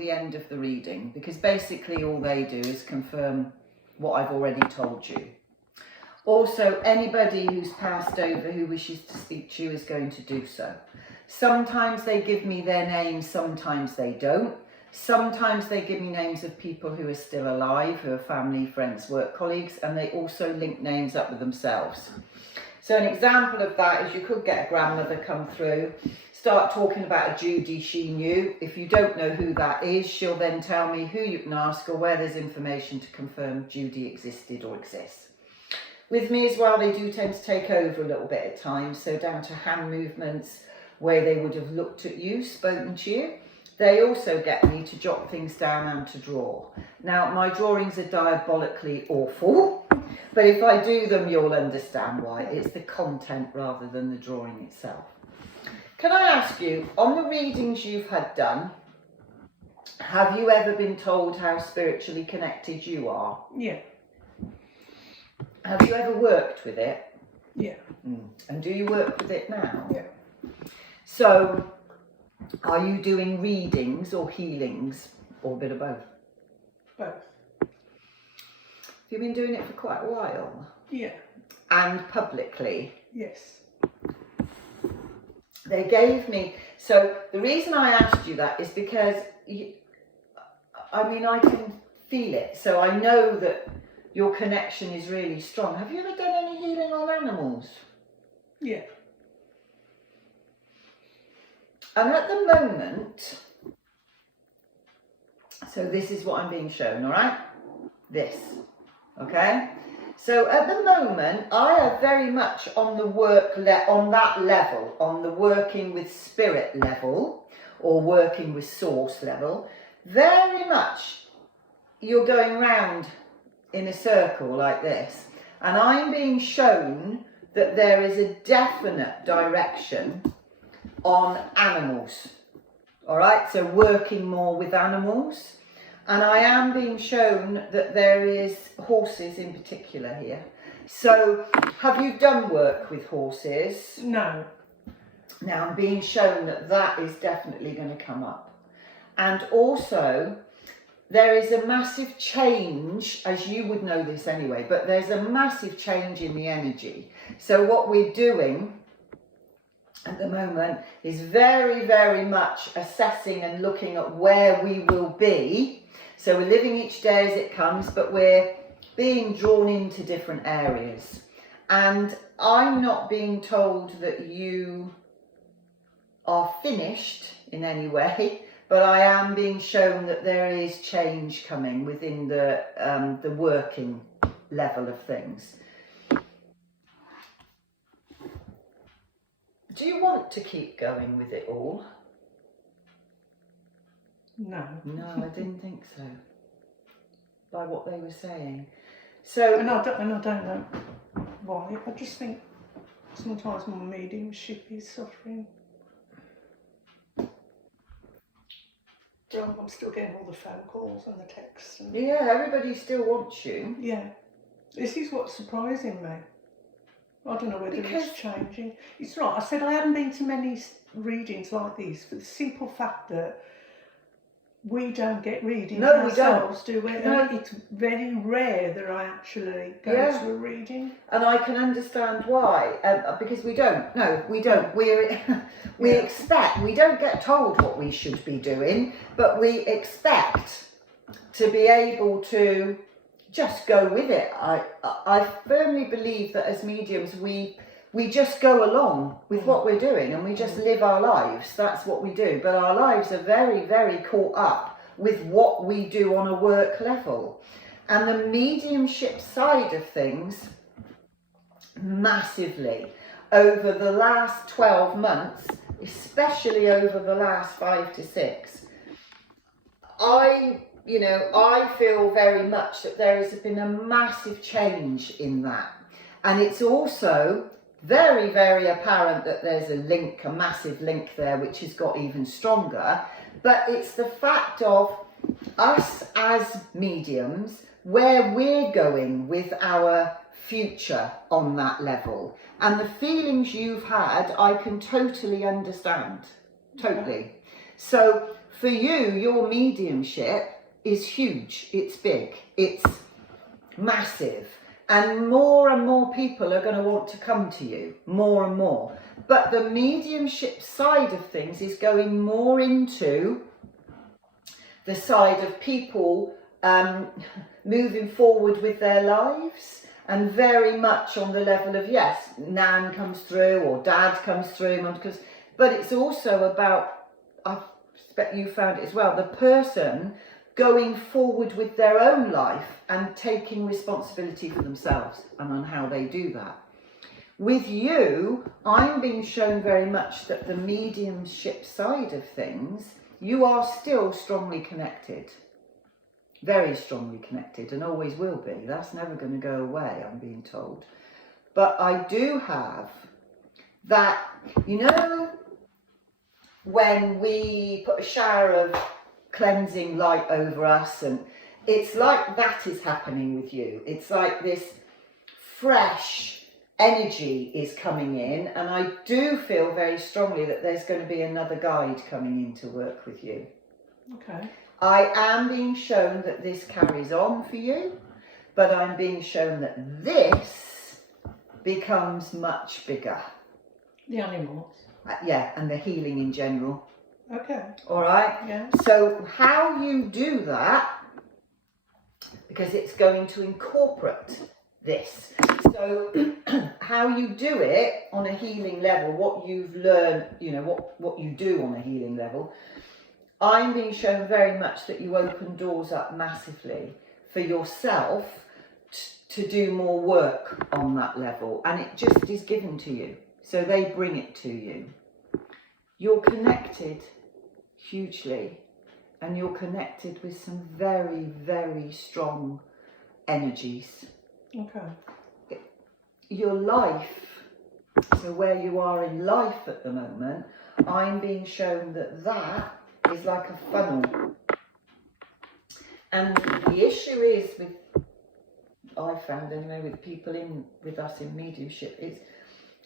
the end of the reading, because basically all they do is confirm what I've already told you. Also, anybody who's passed over who wishes to speak to you is going to do so. Sometimes they give me their name, sometimes they don't. Sometimes they give me names of people who are still alive, who are family, friends, work colleagues, and they also link names up with themselves. So an example of that is you could get a grandmother come through, start talking about a Judy she knew. If you don't know who that is, she'll then tell me who you can ask or where there's information to confirm Judy existed or exists. With me as well, they do tend to take over a little bit at times, so down to hand movements where they would have looked at you, spoken to you. They also get me to jot things down and to draw. Now, my drawings are diabolically awful, but if I do them, you'll understand why. It's the content rather than the drawing itself. Can I ask you, on the readings you've had done, have you ever been told how spiritually connected you are? Yeah. Have you ever worked with it? Yeah. And do you work with it now? Yeah. So, are you doing readings or healings, or a bit of both? Both. You've been doing it for quite a while? Yeah. And publicly? Yes. They gave me, so the reason I asked you that is because, I can feel it. So I know that your connection is really strong. Have you ever done any healing on animals? Yeah. And at the moment, so this is what I'm being shown, all right? This, okay? So at the moment, I am very much on the on that level, on the working with spirit level, or working with source level. Very much, you're going round in a circle like this, and I'm being shown that there is a definite direction on animals, all right, so working more with animals. And I am being shown that there is horses in particular here. So have you done work with horses? No. Now I'm being shown that that is definitely going to come up. And also there is a massive change, as you would know this anyway, but there's a massive change in the energy. So what we're doing at the moment is very, very much assessing and looking at where we will be. So we're living each day as it comes, but we're being drawn into different areas. And I'm not being told that you are finished in any way, but I am being shown that there is change coming within the working level of things. Do you want to keep going with it all? No. No, I didn't think so. By what they were saying. So, And I don't know why. I just think sometimes my mediumship is suffering. I'm still getting all the phone calls and the texts. And yeah, everybody still wants you. yeah. This is what's surprising me. I don't know whether it's changing. It's not. I said I haven't been to many readings like these for the simple fact that we don't get readings ourselves, do we? No. It's very rare that I actually go to a reading. And I can understand why, because we don't. No, we don't. We expect, we don't get told what we should be doing, but we expect to be able to just go with it. I firmly believe that as mediums, we just go along with what we're doing and we just live our lives. That's what we do. But our lives are very, very caught up with what we do on a work level. And the mediumship side of things, massively, over the last 12 months, especially over the last 5 to 6, I feel very much that there has been a massive change in that. And it's also very, very apparent that there's a massive link there, which has got even stronger. But it's the fact of us as mediums, where we're going with our future on that level. And the feelings you've had, I can totally understand. Totally. So for you, your mediumship is huge, it's big, it's massive, and more people are going to want to come to you, more and more. But the mediumship side of things is going more into the side of people moving forward with their lives, and very much on the level of, yes, Nan comes through or Dad comes through, but it's also about, I expect you found it as well, the person going forward with their own life and taking responsibility for themselves and on how they do that. With you, I'm being shown very much that the mediumship side of things, you are still strongly connected, very strongly connected, and always will be. That's never going to go away, I'm being told. But I do have that, you know, when we put a shower of cleansing light over us, and it's like that is happening with you. It's like this fresh energy is coming in, and I do feel very strongly that there's going to be another guide coming in to work with you. Okay. I am being shown that this carries on for you, but I'm being shown that this becomes much bigger. The animals. Yeah, and the healing in general. Okay. All right? Yeah. So how you do that, because it's going to incorporate this. So how you do it on a healing level, what you've learned, you know, what you do on a healing level, I'm being shown very much that you open doors up massively for yourself to do more work on that level, and it just is given to you. So they bring it to you. You're connected hugely, and you're connected with some very, very strong energies. Okay. Your life, so where you are in life at the moment, I'm being shown that is like a funnel. And the issue is with, I found anyway, with people with us in mediumship,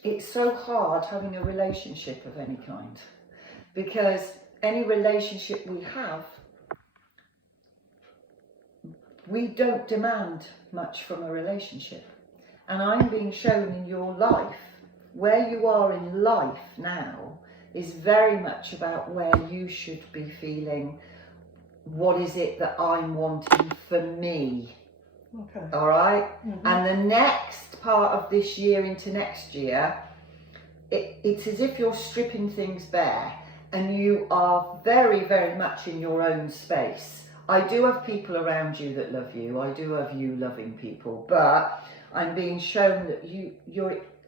it's so hard having a relationship of any kind, because any relationship we have, we don't demand much from a relationship. And I'm being shown in your life, where you are in life now, is very much about where you should be feeling, what is it that I'm wanting for me? Okay. All right? Mm-hmm. And the next part of this year into next year, it's as if you're stripping things bare, and you are very, very much in your own space. I do have people around you that love you. I do have you loving people, but I'm being shown that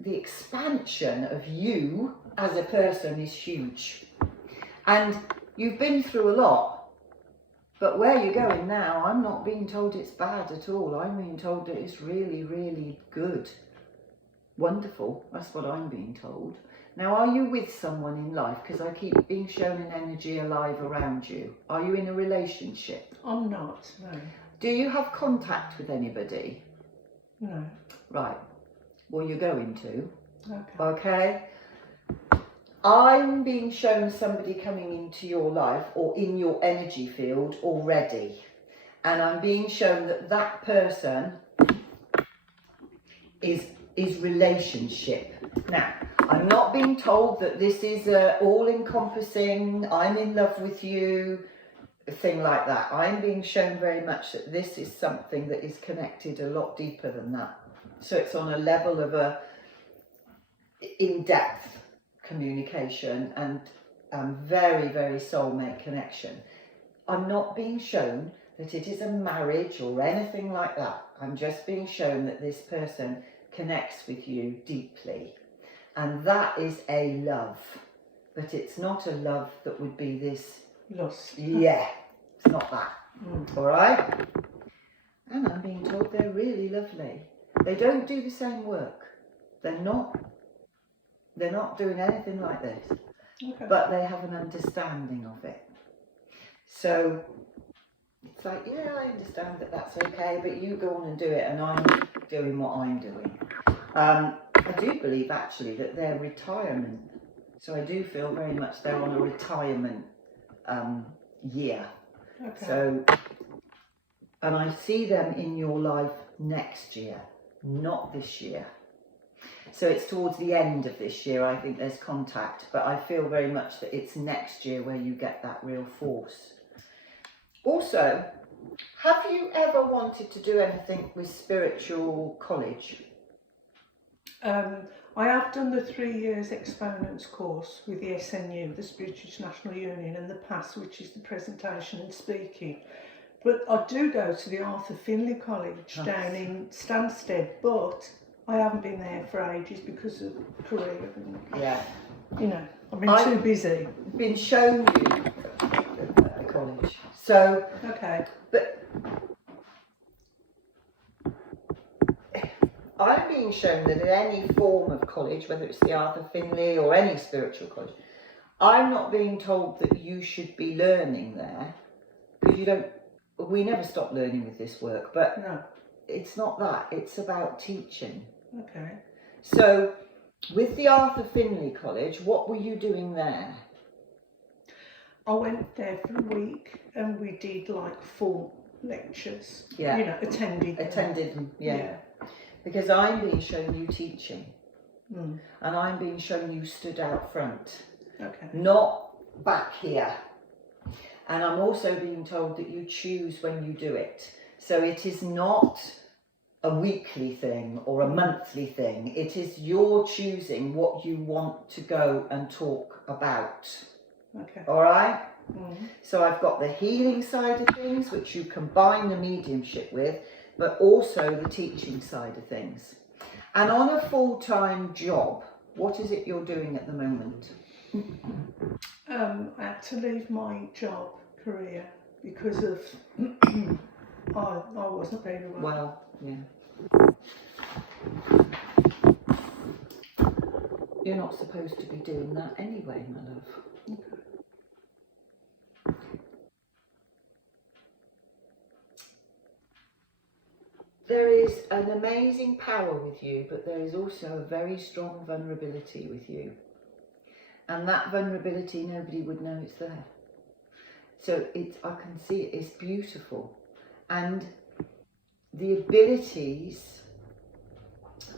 the expansion of you as a person is huge. And you've been through a lot, but where you're going now, I'm not being told it's bad at all. I'm being told that it's really, really good. Wonderful. That's what I'm being told. Now, are you with someone in life? Because I keep being shown an energy alive around you. Are you in a relationship? I'm not, no. Do you have contact with anybody? No. Right. Well, you're going to. Okay. Okay? I'm being shown somebody coming into your life or in your energy field already. And I'm being shown that person is relationship. Now, I'm not being told that this is all-encompassing, I'm in love with you, a thing like that. I'm being shown very much that this is something that is connected a lot deeper than that. So it's on a level of a in-depth communication and very, very soulmate connection. I'm not being shown that it is a marriage or anything like that. I'm just being shown that this person connects with you deeply. And that is a love. But it's not a love that would be this... Lost. Yeah, it's not that. Mm. All right? And I'm being told they're really lovely. They don't do the same work. They're not doing anything like this. Okay. But they have an understanding of it. So it's like, yeah, I understand that that's okay, but you go on and do it, and I'm doing what I'm doing. I do believe actually that they're retirement. So I do feel very much they're on a retirement year. Okay. So, and I see them in your life next year, not this year. So it's towards the end of this year, I think there's contact, but I feel very much that it's next year where you get that real force. Also, have you ever wanted to do anything with spiritual college? I have done the 3 years exponents course with the SNU, the British National Union, and the PASS, which is the presentation and speaking. But I do go to the Arthur Findlay College down in Stansted, but I haven't been there for ages because of career and, Yeah. you know, I've been too busy. Been shown you at the college. So, okay. But I'm being shown that at any form of college, whether it's the Arthur Findlay or any spiritual college, I'm not being told that you should be learning there, because you don't. We never stop learning with this work, but no, it's not that. It's about teaching. Okay. So, with the Arthur Findlay College, what were you doing there? I went there for a week and we did like 4 lectures. Yeah. You know, attended. Them, yeah. Because I'm being shown you teaching. Mm. And I'm being shown you stood out front. Okay. Not back here. And I'm also being told that you choose when you do it. So it is not a weekly thing or a monthly thing. It is your choosing what you want to go and talk about. Okay. All right? Mm-hmm. So I've got the healing side of things, which you combine the mediumship with, but also the teaching side of things. And on a full-time job, what is it you're doing at the moment? I had to leave my job career because of I wasn't very well. Well, yeah. You're not supposed to be doing that anyway, my love. There is an amazing power with you, but there is also a very strong vulnerability with you. And that vulnerability, nobody would know it's there. So I can see it, it's beautiful. And the abilities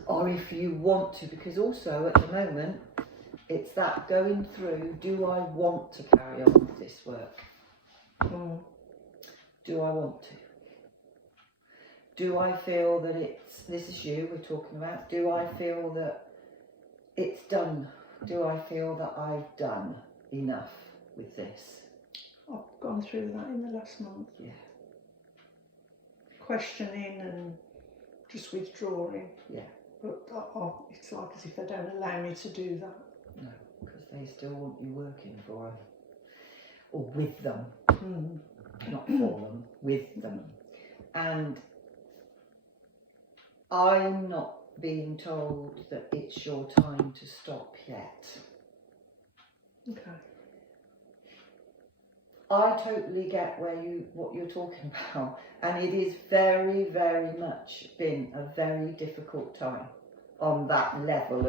are if you want to, because also at the moment, it's that going through, do I want to carry on with this work? Mm. Do I want to? Do I feel that this is you we're talking about, do I feel that it's done? Do I feel that I've done enough with this? I've gone through that in the last month. Yeah. Questioning and just withdrawing. Yeah. But it's like as if they don't allow me to do that. No, because they still want you working for them. Or with them. Mm. Not for them, with them. And I'm not being told that it's your time to stop yet. Okay. I totally get what you're talking about, and it is very, very much been a very difficult time on that level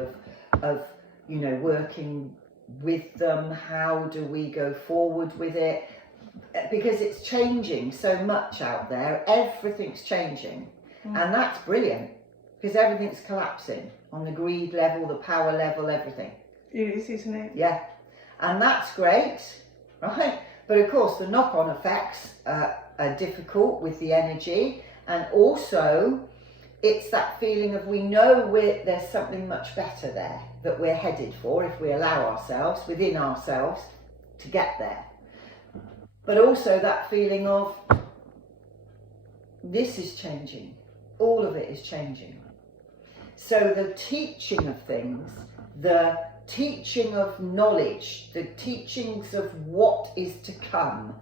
of working with them. How do we go forward with it? Because it's changing so much out there. Everything's changing. And that's brilliant, because everything's collapsing on the greed level, the power level, everything. It is, isn't it? Yeah. And that's great, right? But of course, the knock-on effects are difficult with the energy. And also, it's that feeling of we know there's something much better there that we're headed for if we allow ourselves, within ourselves, to get there. But also that feeling of this is changing. All of it is changing. So the teaching of things, the teaching of knowledge, the teachings of what is to come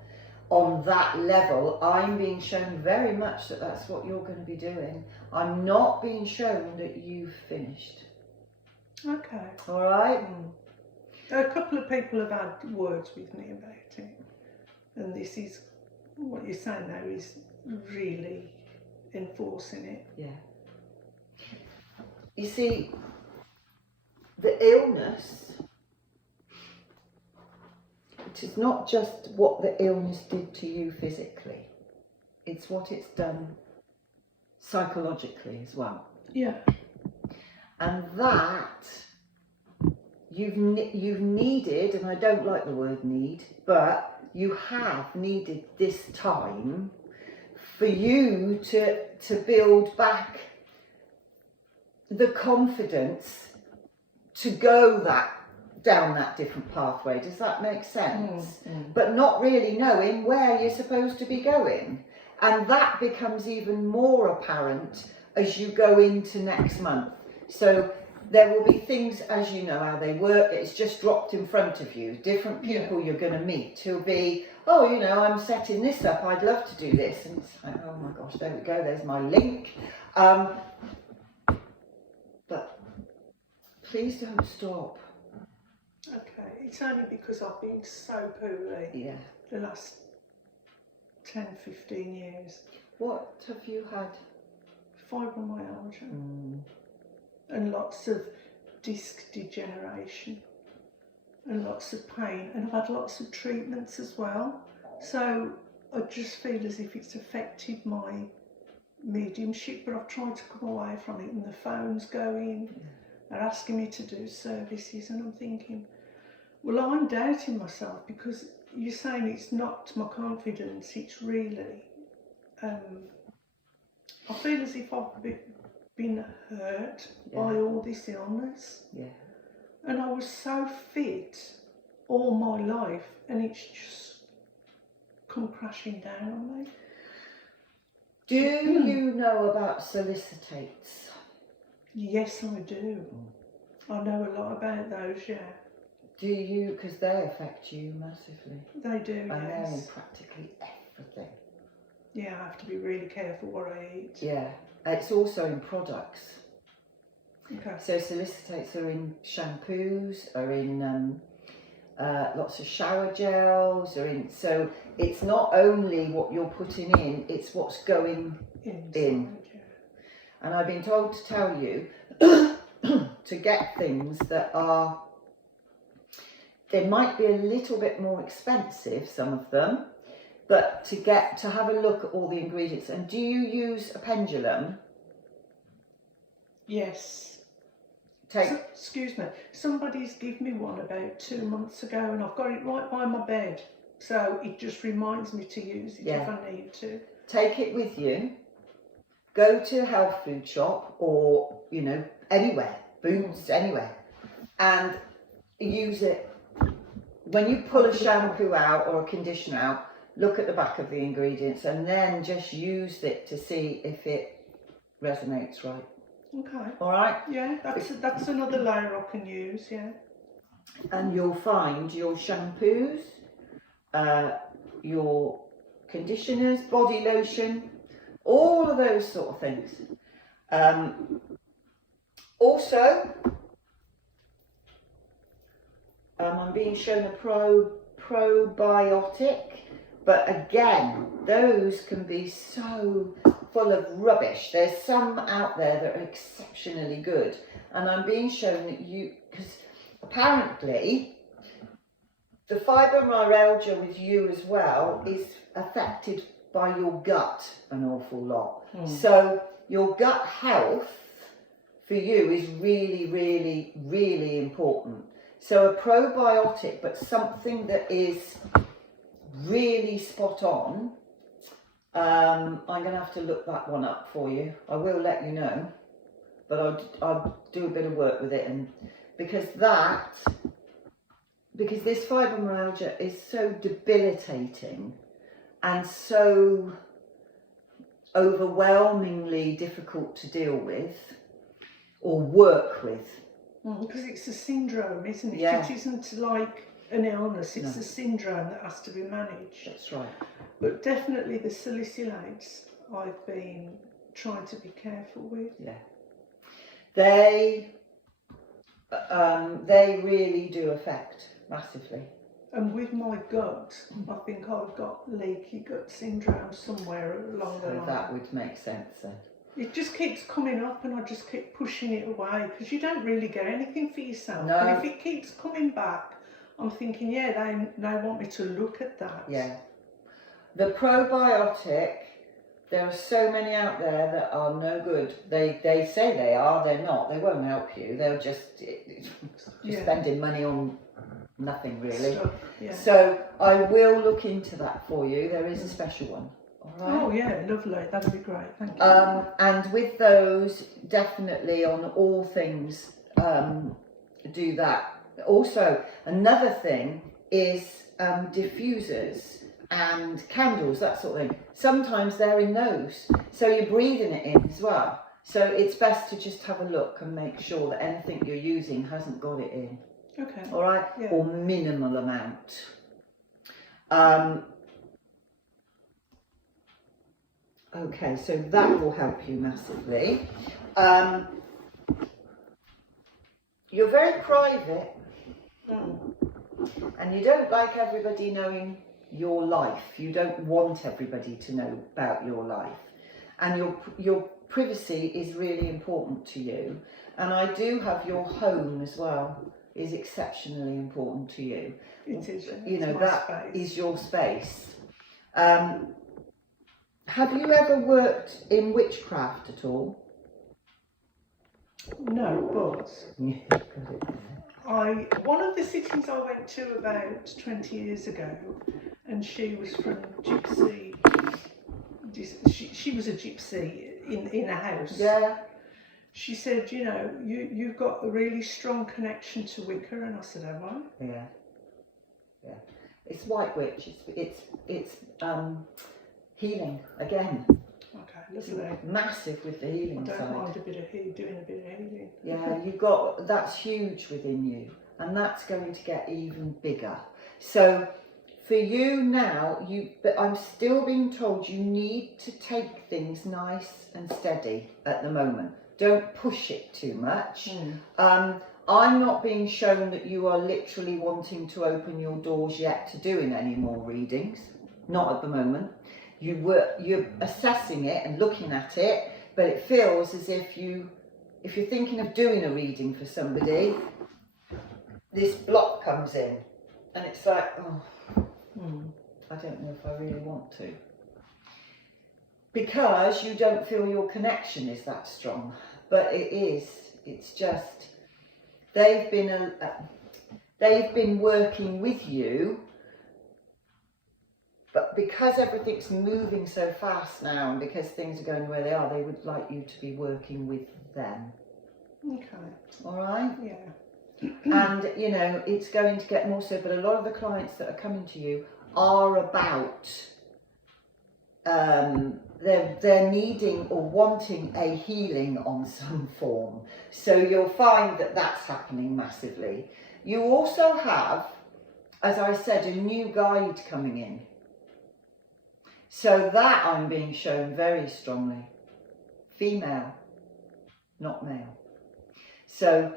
on that level, I'm being shown very much that that's what you're going to be doing. I'm not being shown that you've finished. Okay. All right? A couple of people have had words with me about it. And this is, what you're saying now is really enforcing it. Yeah. You see, the illness it's not just what the illness did to you physically, it's what it's done psychologically as well. Yeah. And that you've needed, and I don't like the word need, but you have needed this time for you to build back the confidence to go down that different pathway. Does that make sense? But not really knowing where you're supposed to be going. And that becomes even more apparent as you go into next month. So there will be things, as you know how they work, it's just dropped in front of you. Different people you're going to meet who'll be, oh, you know, I'm setting this up, I'd love to do this. And it's like, oh my gosh, there we go, there's my link. But please don't stop. Okay, it's only because I've been so poorly the last 10, 15 years. What have you had? Fibromyalgia. And lots of disc degeneration and lots of pain, and I've had lots of treatments as well, so I just feel as if it's affected my mediumship, but I've tried to come away from it, and the phone's going, they're asking me to do services, and I'm thinking, well, I'm doubting myself, because you're saying it's not my confidence, it's really I feel as if I've been hurt by all this illness. And I was so fit all my life, and it's just come crashing down on me. Do you know about solicitates? Yes, I do. I know a lot about those, Do you? Because they affect you massively. They do, and they're in yes. practically everything. Yeah, I have to be really careful what I eat. Yeah, it's also in products. Okay. So solicitates are in shampoos, are in lots of shower gels, so it's not only what you're putting in, it's what's going in. And I've been told to tell you to get things that are, they might be a little bit more expensive, some of them, but to have a look at all the ingredients. And do you use a pendulum? Yes. Excuse me, somebody's given me one about 2 months ago, and I've got it right by my bed, so it just reminds me to use it if I need to. Take it with you, go to a health food shop, or, you know, anywhere, Boots, anywhere, and use it. When you pull a shampoo out or a conditioner out, look at the back of the ingredients, and then just use it to see if it resonates right. Okay. All right. Yeah, that's another layer I can use. Yeah. And you'll find your shampoos, your conditioners, body lotion, all of those sort of things. Also, I'm being shown a probiotic, but again, those can be so full of rubbish. There's some out there that are exceptionally good, and I'm being shown that because apparently the fibromyalgia with you as well is affected by your gut an awful lot. So your gut health for you is really, really, really important. So a probiotic, but something that is really spot on. I'm going to have to look that one up for you. I will let you know, but I'll do a bit of work with it, and because this fibromyalgia is so debilitating and so overwhelmingly difficult to deal with or work with. Because it's a syndrome, isn't it? Yeah. It isn't like an illness, it's a syndrome that has to be managed. That's right. But definitely the salicylates I've been trying to be careful with. Yeah. They really do affect massively. And with my gut, I think I've got leaky gut syndrome somewhere along the line. That would make sense then. It just keeps coming up, and I just keep pushing it away, because you don't really get anything for yourself. No. And if it keeps coming back, I'm thinking, yeah, they want me to look at that. Yeah. The probiotic, there are so many out there that are no good. They say they are, they're not. They won't help you. They'll just spending money on nothing really. Stuff, yeah. So I will look into that for you. There is a special one. All right. Oh yeah, lovely. That'd be great. Thank you. And with those, definitely on all things, do that. Also, another thing is diffusers and candles, that sort of thing. Sometimes they're in those, so you're breathing it in as well. So it's best to just have a look and make sure that anything you're using hasn't got it in. Okay. All right, Yeah. or minimal amount. Okay, so that will help you massively. You're very private, and you don't like everybody knowing your life. You don't want everybody to know about your life, and your privacy is really important to you. And I do have your home as well is exceptionally important to you. It is. You know, that space. is your space. Have you ever worked in witchcraft at all? No, but Yeah, got it there. one of the sittings I went to about 20 years ago, and she was from gypsy. She was a gypsy in a house. Yeah. She said, you know, you've got a really strong connection to Wicca, and I said, oh right. Yeah. Yeah. It's white witch. It's healing again. Okay, It's lovely. massive with the I healing don't side. mind doing a bit of healing. Yeah, that's huge within you, and that's going to get even bigger. So for you now, but I'm still being told you need to take things nice and steady at the moment. Don't push it too much. I'm not being shown that you are literally wanting to open your doors yet to doing any more readings. Not at the moment. You're assessing it and looking at it, but it feels as if you're thinking of doing a reading for somebody, this block comes in, and it's like, I don't know if I really want to. Because you don't feel your connection is that strong, but it is. It's just they've been working with you, but because everything's moving so fast now, and because things are going the way they are, they would like you to be working with them. Okay. All right. Yeah. And you know it's going to get more so, but a lot of the clients that are coming to you are about. They're needing or wanting a healing on some form. So you'll find that that's happening massively. You also have, as I said, a new guide coming in. So that I'm being shown very strongly. Female, not male. So,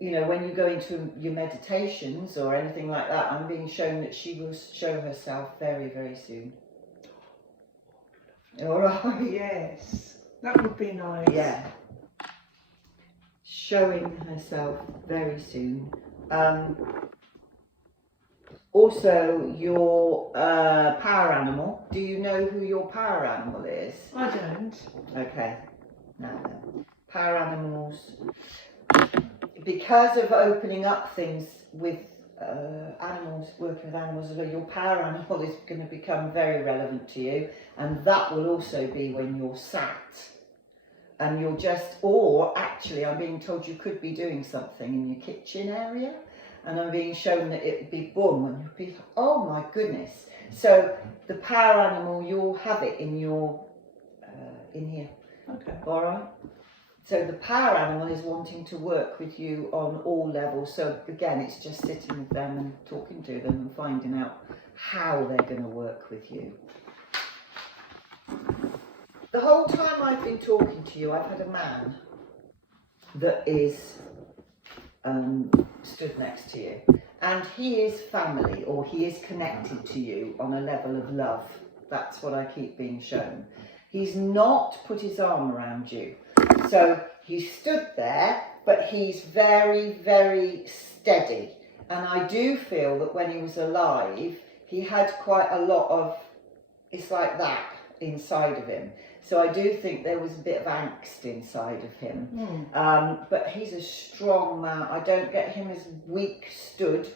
you know, when you go into your meditations or anything like that, I'm being shown that she will show herself very, very soon. All right. Yes, that would be nice. Yeah. Showing herself very soon. Also, your power animal. Do you know who your power animal is? I don't. Okay. Now then. Power animals. Because of opening up things with animals, working with animals, your power animal is going to become very relevant to you, and that will also be when you're sat and you're just, or actually I'm being told you could be doing something in your kitchen area, and I'm being shown that it would be boom, and you'd be, oh my goodness. So the power animal, you'll have it in your in here. Okay. All right. So the power animal is wanting to work with you on all levels. So again, it's just sitting with them and talking to them and finding out how they're going to work with you. The whole time I've been talking to you, I've had a man that is stood next to you, and he is family, or he is connected to you on a level of love. That's what I keep being shown. He's not put his arm around you. So he stood there, but he's very, very steady. And I do feel that when he was alive, he had quite a lot of, it's like that inside of him. So I do think there was a bit of angst inside of him. But he's a strong man. I don't get him as weak stood,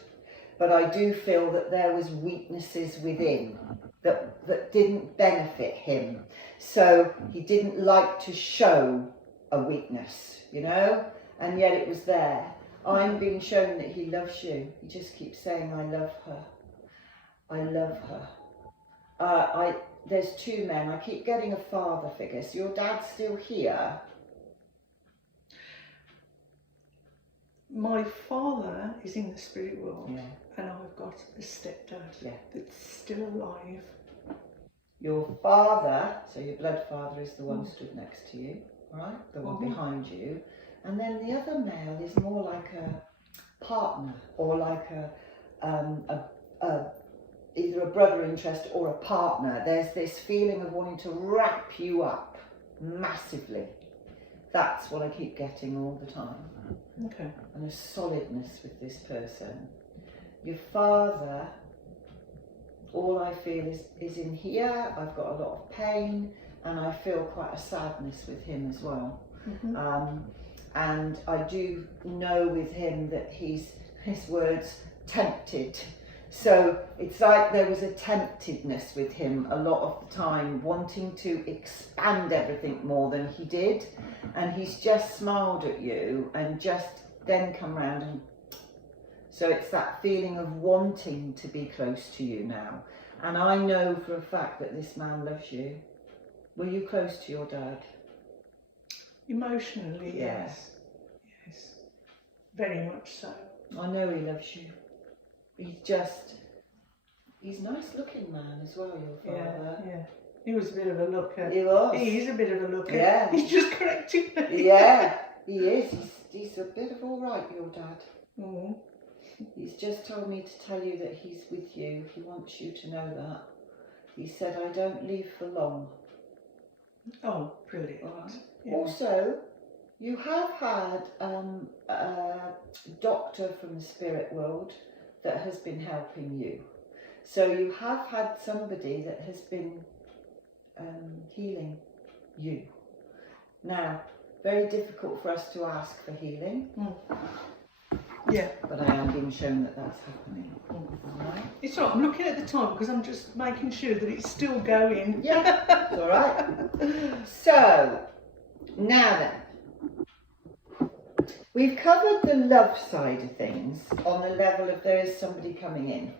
but I do feel that there was weaknesses within that didn't benefit him. So he didn't like to show a weakness, you know, and yet it was there. I'm being shown that he loves you. He just keeps saying, I love her. I love her. There's two men. I keep getting a father figure. So your dad's still here? My father is in the spirit world, Yeah. and I've got a stepdad that's still alive. Your father, so your blood father, is the one stood next to you, right? The one behind you. And then the other male is more like a partner, or like either a brother interest or a partner. There's this feeling of wanting to wrap you up massively. That's what I keep getting all the time. Okay. And a solidness with this person. Your father, all I feel is in here. I've got a lot of pain, and I feel quite a sadness with him as well. And I do know with him that his words, tempted. So it's like there was a temptedness with him a lot of the time, wanting to expand everything more than he did. And he's just smiled at you and just then come round and... So it's that feeling of wanting to be close to you now. And I know for a fact that this man loves you. Were you close to your dad? Emotionally, yes. Yes. Very much so. I know he loves you. He's a nice looking man as well, your father. Yeah. He was a bit of a looker. He was. He is a bit of a looker. Yeah. He's just corrected me. Yeah, he is. He's a bit of all right, your dad. Mm. He's just told me to tell you that he's with you. He wants you to know that. He said, I don't leave for long. Oh, brilliant. Right. Yeah. Also, you have had a doctor from the spirit world that has been helping you. So you have had somebody that has been healing you. Now, very difficult for us to ask for healing. Yeah. But I am being shown that that's happening. Alright? It's all right, I'm looking at the time because I'm just making sure that it's still going. Yeah, it's alright. So, now then. We've covered the love side of things on the level of there is somebody coming in.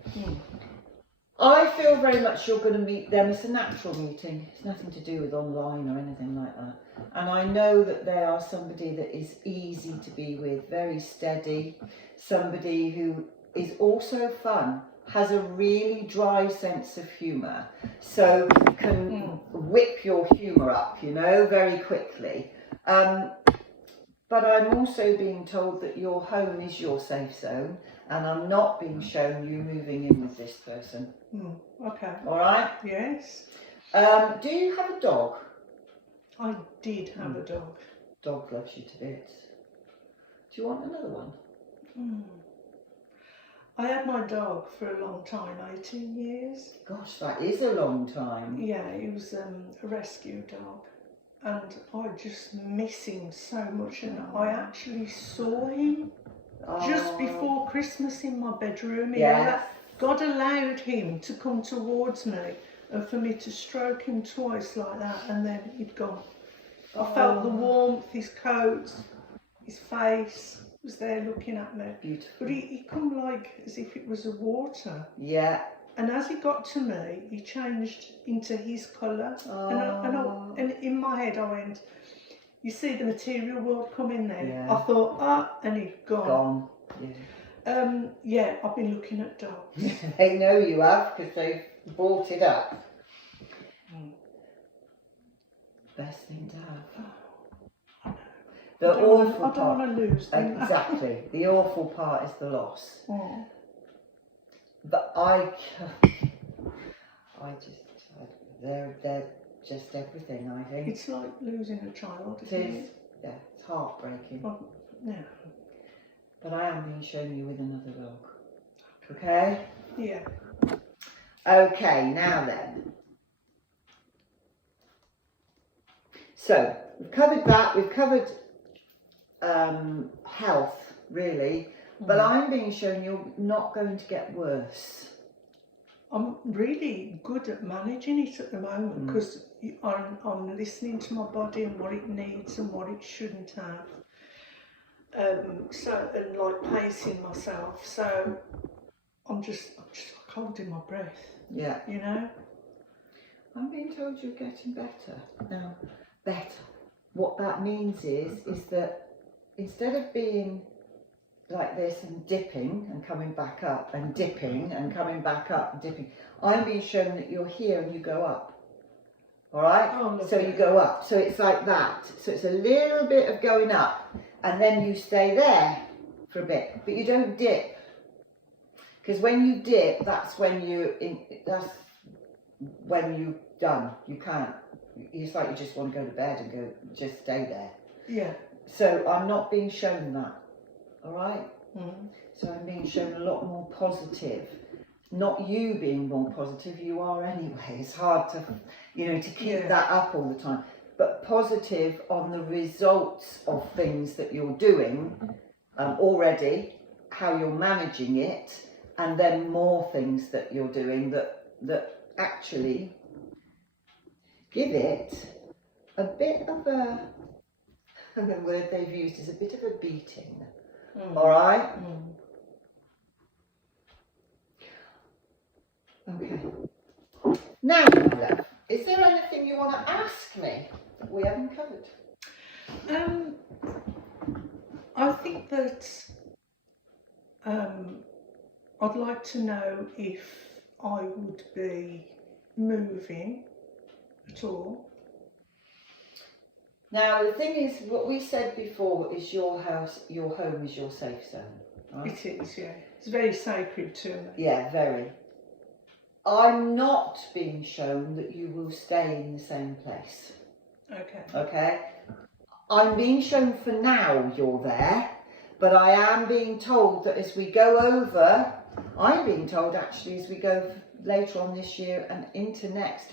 I feel very much you're going to meet them. It's a natural meeting. It's nothing to do with online or anything like that. And I know that they are somebody that is easy to be with, very steady, somebody who is also fun, has a really dry sense of humour, so can whip your humour up, you know, very quickly. But I'm also being told that your home is your safe zone, and I'm not being shown you moving in with this person. Okay. All right? Yes. Do you have a dog? I did have a dog. Dog loves you to bits. Do you want another one? I had my dog for a long time, 18 years. Gosh, that is a long time. Yeah, he was a rescue dog. And I just miss him so much. And I actually saw him just before Christmas in my bedroom. Yes. God allowed him to come towards me and for me to stroke him twice like that, and then he'd gone. I felt the warmth, his coat, his face was there looking at me. Beautiful. But he come like as if it was a water. Yeah. And as he got to me, he changed into his colour. And in my head I went, you see the material world come in there? Yeah. I thought, and he'd gone. Gone. Yeah. I've been looking at dogs. They know you have because they've bought it up. Best thing to have. I don't want to lose them. Exactly. The awful part is the loss. But they're just everything, I think. It's like losing a child, isn't it? Yeah, it's heartbreaking. Yeah. But I am being shown you with another dog. Okay? Yeah. Okay, now then. So, we've covered that, we've covered health, really, but I'm being shown you're not going to get worse. I'm really good at managing it at the moment because I'm listening to my body and what it needs and what it shouldn't have. And like pacing myself. So I'm just like holding my breath. Yeah. You know? I'm being told you're getting better. Now, better. What that means is that instead of being like this and dipping and coming back up and dipping and coming back up and dipping, I'm being shown that you're here and you go up. All right? Oh, so you go up. So it's like that. So it's a little bit of going up and then you stay there for a bit, but you don't dip. Because when you dip, that's when you're done. You can't. It's like you just want to go to bed and go, just stay there. Yeah. So I'm not being shown that. All right? Mm. So I'm being shown a lot more positive. Not you being more positive, you are anyway. It's hard to, to keep that up all the time. But positive on the results of things that you're doing already, how you're managing it, and then more things that you're doing that actually give it a bit of a, the word they've used is a bit of a beating. All right? Okay. Now, my love, is there anything you want to ask me that we haven't covered? I think that I'd like to know if I would be moving at all. Now, the thing is, what we said before is your house, your home is your safe zone. Right? It is, yeah. It's very sacred to me. Yeah, very. I'm not being shown that you will stay in the same place. Okay. Okay? I'm being shown for now you're there, but I am being told that as we go over, I'm being told actually as we go later on this year and into next,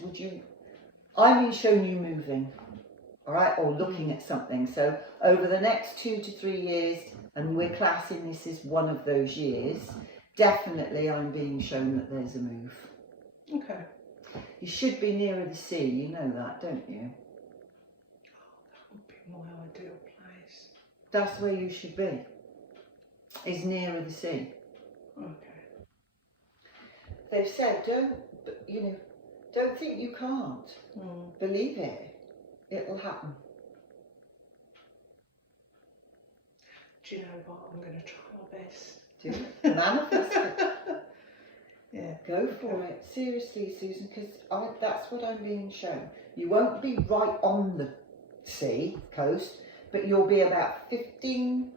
I'm being shown you moving. All right, or looking at something. So over the next 2 to 3 years, and we're classing this as one of those years, definitely I'm being shown that there's a move. Okay. You should be nearer the sea, you know that, don't you? That would be my ideal place. That's where you should be, is nearer the sea. Okay. They've said, don't think you can't. Believe it. It'll happen. Do you know what? I'm going to try my best. Do it. Manifest it. Yeah. Go for it. Seriously, Susan, because that's what I'm being shown. You won't be right on the sea coast, but you'll be about 15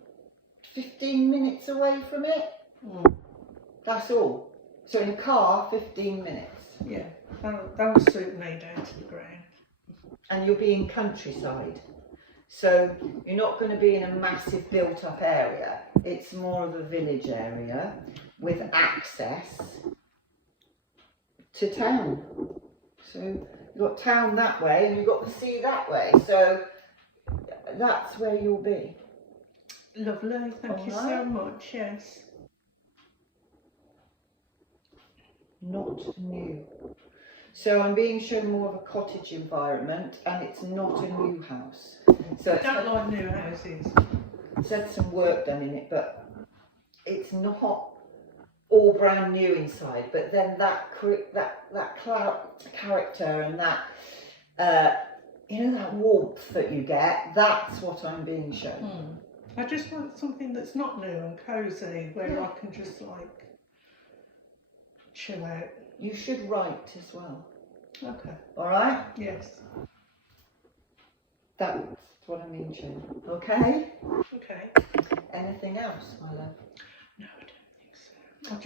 minutes away from it. That's all. So in a car, 15 minutes. Yeah, that will suit me down to the ground. And you'll be in countryside. So you're not going to be in a massive built up area. It's more of a village area with access to town. So you've got town that way and you've got the sea that way. So that's where you'll be. Lovely, thank you so much, yes. Not new. So I'm being shown more of a cottage environment and it's not a new house. So I don't like new houses. It's had some work done in it, but it's not all brand new inside. But then that character and that that warmth that you get, that's what I'm being shown. I just want something that's not new and cosy where I can just like chill out. You should write as well. Okay. All right? Yes. That's what I mean, Jim. Okay? Okay. Anything else, my love? No, I don't think so. I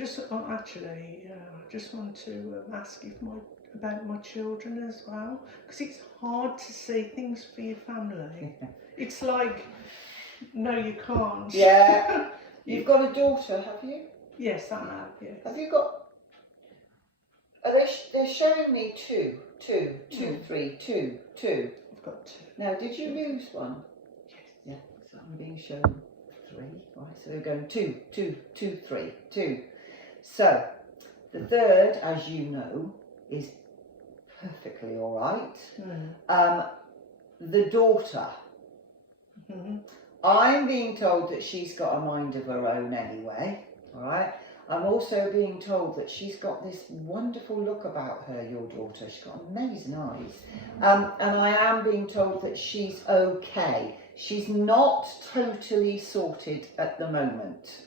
just want to ask about my children as well, because it's hard to see things for your family. It's like, no, you can't. Yeah. You've got a daughter, have you? Yes, I have, yes. Have you got... they're showing me two, three, two. I've got 2. Now, did you lose one? Yes. Yeah, so I'm being shown 3. Right, so we're going 2, 3, 2. So, the third, as you know, is perfectly all right. The daughter. I'm being told that she's got a mind of her own anyway, all right? I'm also being told that she's got this wonderful look about her, your daughter. She's got amazing eyes. And I am being told that she's okay. She's not totally sorted at the moment.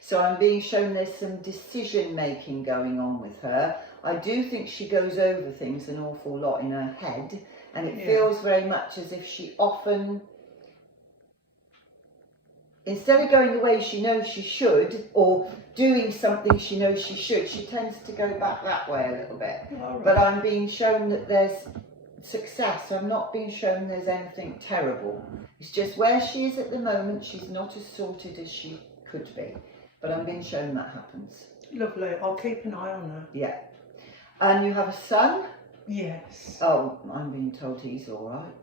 So I'm being shown there's some decision making going on with her. I do think she goes over things an awful lot in her head, and it feels very much as if she often, instead of going the way she knows she should, or doing something she knows she should, she tends to go back that way a little bit. Right. But I'm being shown that there's success. I'm not being shown there's anything terrible. It's just where she is at the moment, she's not as sorted as she could be. But I'm being shown that happens. Lovely. I'll keep an eye on her. Yeah. And you have a son? Yes. Oh, I'm being told he's all right.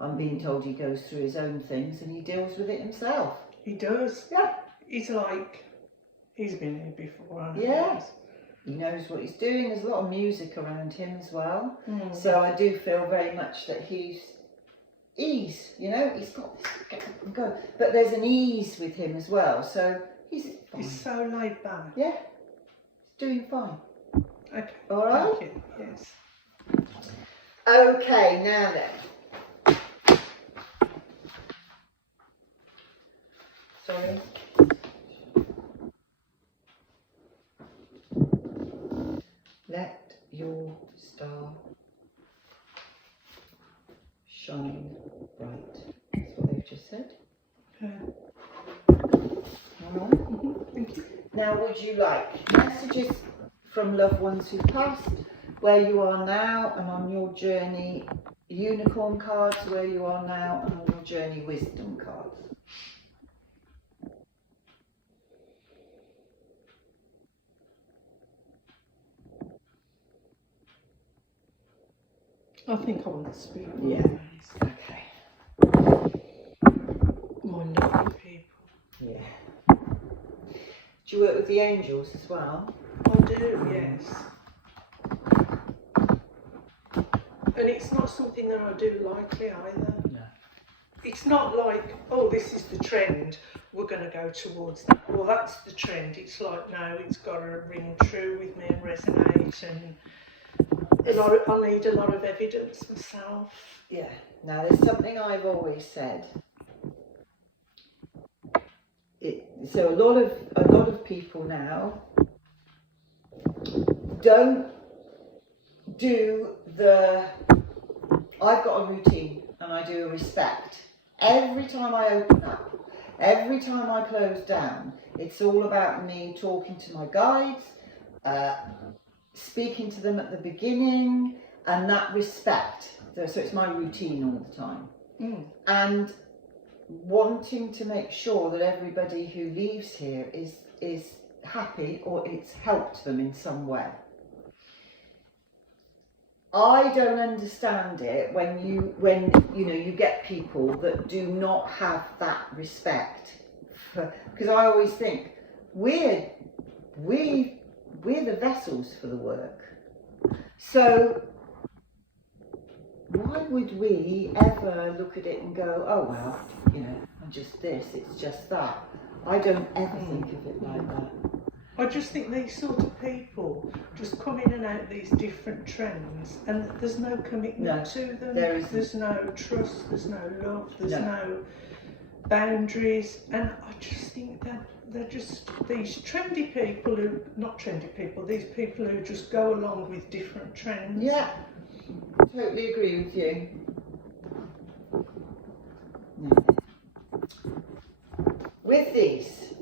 I'm being told he goes through his own things and he deals with it himself. He does. Yeah. He's like, he's been here before, hasn't he? Yeah. He knows what he's doing. There's a lot of music around him as well. So I do feel very much that he's ease, you know, he's got this get up and go. But there's an ease with him as well. So he's fine. He's so laid back. Yeah. He's doing fine. Okay. All right? Thank you. Yes. Okay, now then. Sorry. Let your star shine bright. That's what they've just said. Okay. All right. Thank you. Now, would you like messages from loved ones who passed, where you are now and on your journey, unicorn cards, where you are now and on your journey, wisdom cards? I think I want to speak. Yeah. Okay. My lovely people. Yeah. Do you work with the angels as well? I do, yes. And it's not something that I do lightly either. No. It's not like, oh, this is the trend, we're going to go towards that. Well, that's the trend. It's like, no, it's got to ring true with me and resonate, and I need a lot of evidence myself. Yeah. Now, there's something I've always said. So a lot of people now don't do the, I've got a routine and I do a respect. Every time I open up, every time I close down, it's all about me talking to my guides, speaking to them at the beginning, and that respect. So it's my routine all the time. And wanting to make sure that everybody who leaves here is happy, or it's helped them in some way. I don't understand it when you get people that do not have that respect, because I always think we're the vessels for the work. So why would we ever look at it and go, oh well, I'm just this, it's just that? I don't ever think of it like that. I just think these sort of people just come in and out these different trends, and there's no commitment to them. There's no trust, there's no love, there's no boundaries, and I just think that they're just these trendy people who, not trendy people, these people who just go along with different trends. Yeah, totally agree with you. With these,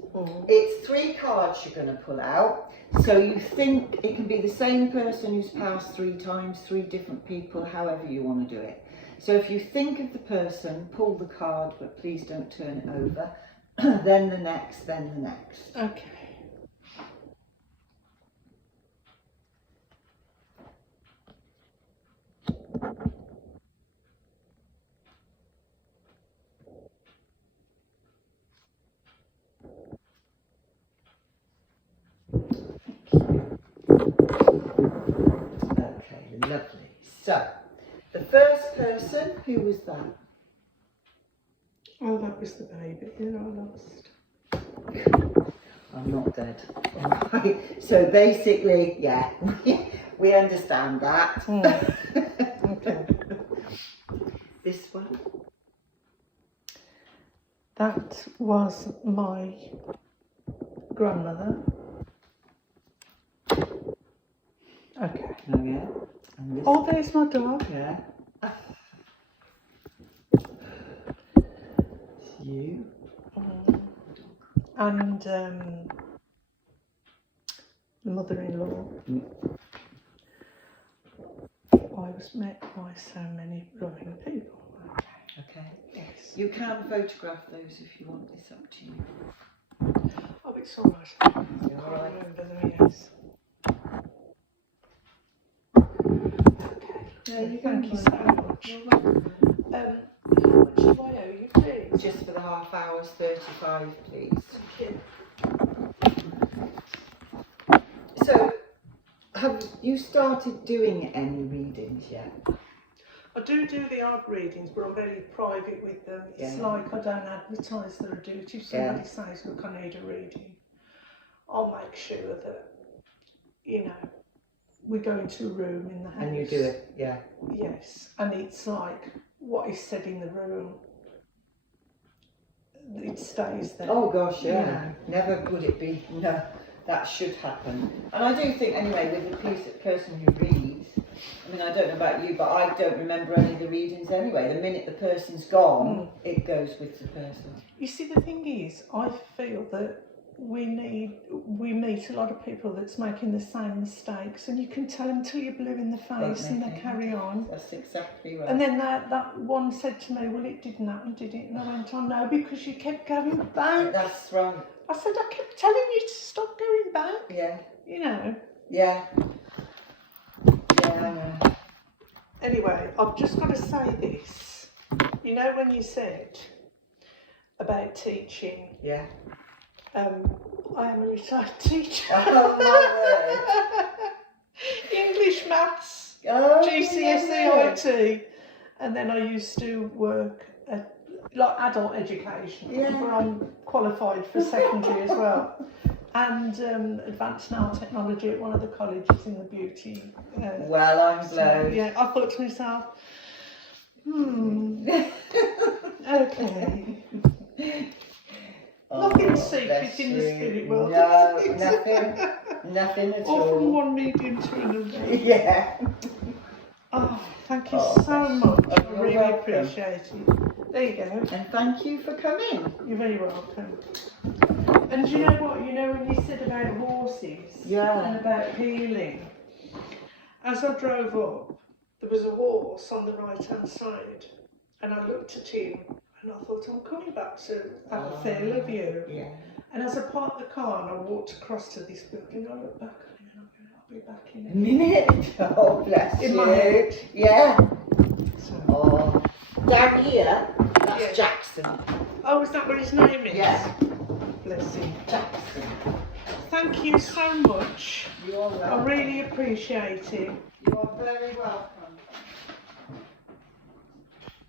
it's 3 cards you're going to pull out. So you think it can be the same person who's passed 3 times, 3 different people, however you want to do it. So if you think of the person, pull the card, but please don't turn it over. Then the next, then the next. Okay. So, the first person, who was that? Oh, that was the baby that I lost. I'm not dead. Alright, so basically, yeah, we understand that. Okay. This one? That was my grandmother. Okay. Oh, yeah. And this? Oh, there's my dog. Yeah. It's you. And the mother-in-law. I was met by so many loving people. Okay. Yes. You can photograph those if you want. It's up to you. Oh, it's all right. I can't Alright. remember them, yes. Okay. Thank you so much. You're welcome. How much do I owe you, please? Just for the half hour's 35, please. Thank you. So, have you started doing any readings yet? I do the odd readings, but I'm very private with them. It's Yeah. like I don't advertise that I do it. If somebody says, look, I need a reading, I'll make sure that, you know, we go into a room in the house. And you do it, yeah. Yes, and it's like what is said in the room, it stays there. Oh gosh, yeah. You know. Never would it be, no, that should happen. And I do think anyway, with the person who reads, I mean, I don't know about you, but I don't remember any of the readings anyway. The minute the person's gone, it goes with the person. You see, the thing is, I feel that we meet a lot of people that's making the same mistakes, and you can tell them till you're blue in the face and they carry on. That's exactly right. And then that one said to me, well, it didn't happen, did it? And I went, oh no, because you kept going back. That's right. I said, I kept telling you to stop going back. Yeah. You know. Yeah. Yeah. Anyway, I've just got to say this. You know when you said about teaching? Yeah. I am a retired teacher. Oh my word. English, maths, Oh, GCSE, IT, and then I used to work at like adult education, where I'm qualified for secondary as well, and advanced nail technology at one of the colleges in the beauty. Well, I'm glad. Yeah, I thought to myself, okay. Nothing secret in the spirit world. No, nothing at all. Or from one medium to another. Yeah. Oh, thank you so much. I really welcome. appreciate it. There you go. And thank you for coming. You're very welcome. And you know what? You know when you said about horses and about healing, as I drove up, there was a horse on the right-hand side, and I looked at him and I thought, I'm coming back to have a feel of you. Yeah. And as I parked the car and I walked across to this building, I looked back at him and I went, I'll be back in A minute. Oh, bless you. In my head. Yeah. So. Oh. Down here, that's Jackson. Oh, is that what his name is? Yeah. Bless him. Jackson. Thank you so much. You're welcome. I really appreciate it. You are very welcome.